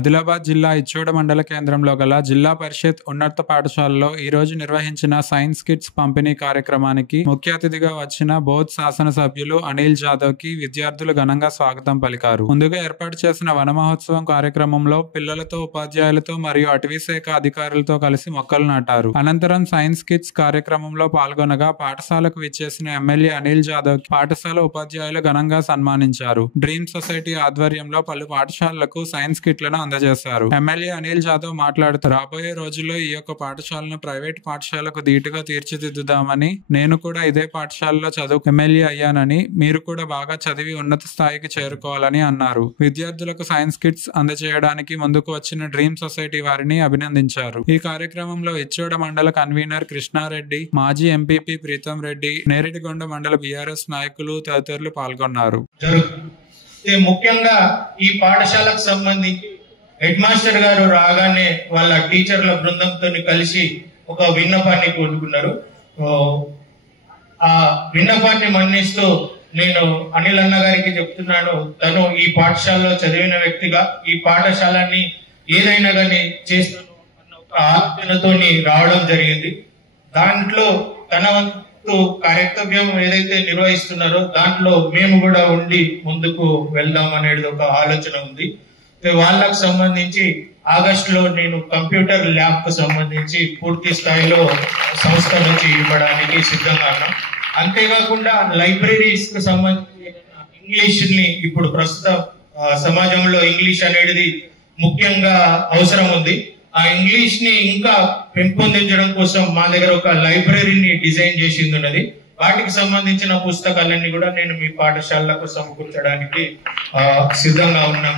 ఆదిలాబాద్ జిల్లా ఇచ్చోడ మండల కేంద్రంలో గల జిల్లా పరిషత్ ఉన్నత పాఠశాలలో ఈ రోజు నిర్వహించిన సైన్స్ కిట్స్ పంపిణీ కార్యక్రమానికి ముఖ్య అతిథిగా వచ్చిన బోధ్ శాసనసభ్యులు అనిల్ జాదవ్ కి విద్యార్థులు ఘనంగా స్వాగతం పలికారు. ముందుగా ఏర్పాటు చేసిన వన మహోత్సవం కార్యక్రమంలో పిల్లలతో, ఉపాధ్యాయులతో మరియు అటవీ శాఖ అధికారులతో కలిసి మొక్కలు నాటారు. అనంతరం సైన్స్ కిట్స్ కార్యక్రమంలో పాల్గొనగా పాఠశాలకు విచ్చేసిన ఎమ్మెల్యే అనిల్ జాదవ్ పాఠశాల ఉపాధ్యాయులు ఘనంగా సన్మానించారు. డ్రీమ్ సొసైటీ ఆధ్వర్యంలో పలు పాఠశాలలకు సైన్స్ కిట్లను అందజేశారు. ఎమ్మెల్యే అనిల్ జాదవ్ మాట్లాడుతూ రాబోయే రోజుల్లో ఈ యొక్క పాఠశాలను ప్రైవేట్ పాఠశాలకు ధీటుగా తీర్చిదిద్దుదామని, నేను కూడా ఇదే పాఠశాలలో చదువు ఎమ్మెల్యే అయ్యానని, మీరు కూడా బాగా చదివి ఉన్నత స్థాయికి చేరుకోవాలని అన్నారు. విద్యార్థులకు సైన్స్ కిట్స్ అందజేయడానికి ముందుకు వచ్చిన డ్రీమ్ సొసైటీ వారిని అభినందించారు. ఈ కార్యక్రమంలో ఇచ్చోడ మండల కన్వీనర్ కృష్ణారెడ్డి, మాజీ ఎంపీపీ ప్రీతం రెడ్డి, నేరేడిగొండ మండల బీఆర్ఎస్ నాయకులు తదితరులు పాల్గొన్నారు. ముఖ్యంగా ఈ పాఠశాలకు సంబంధించి హెడ్ మాస్టర్ గారు రాగానే వాళ్ళ టీచర్ల బృందంతో కలిసి ఒక విన్నపాన్ని కోరుకున్నారు. ఆ విన్నపాన్ని మన్నిస్తూ నేను అనిల్ అన్న గారికి చెప్తున్నాను, తను ఈ పాఠశాలలో చదివిన వ్యక్తిగా ఈ పాఠశాలని ఏదైనా కానీ చేస్తాను అన్న ఒక ఆలోచనతో రావడం జరిగింది. దాంట్లో తన వంతు కర్తవ్యం ఏదైతే నిర్వహిస్తున్నారో దాంట్లో మేము కూడా ఉండి ముందుకు వెళ్దాం అనేది ఒక ఆలోచన ఉంది. వాళ్ళకు సంబంధించి ఆగస్టులో నేను కంప్యూటర్ ల్యాబ్ కు సంబంధించి పూర్తి స్థాయిలో సంస్థ నుంచి ఇవ్వడానికి సిద్ధంగా ఉన్నాం. అంతేకాకుండా లైబ్రరీస్ కు సంబంధించి ఇంగ్లీష్ ని ఇప్పుడు ప్రస్తుత సమాజంలో ఇంగ్లీష్ అనేది ముఖ్యంగా అవసరం ఉంది. ఆ ఇంగ్లీష్ ని ఇంకా పెంపొందించడం కోసం మా దగ్గర ఒక లైబ్రరీని డిజైన్ చేసింది ఉన్నది. వాటికి సంబంధించిన పుస్తకాలన్నీ కూడా నేను మీ పాఠశాలకు సమకూర్చడానికి సిద్ధంగా ఉన్నాం.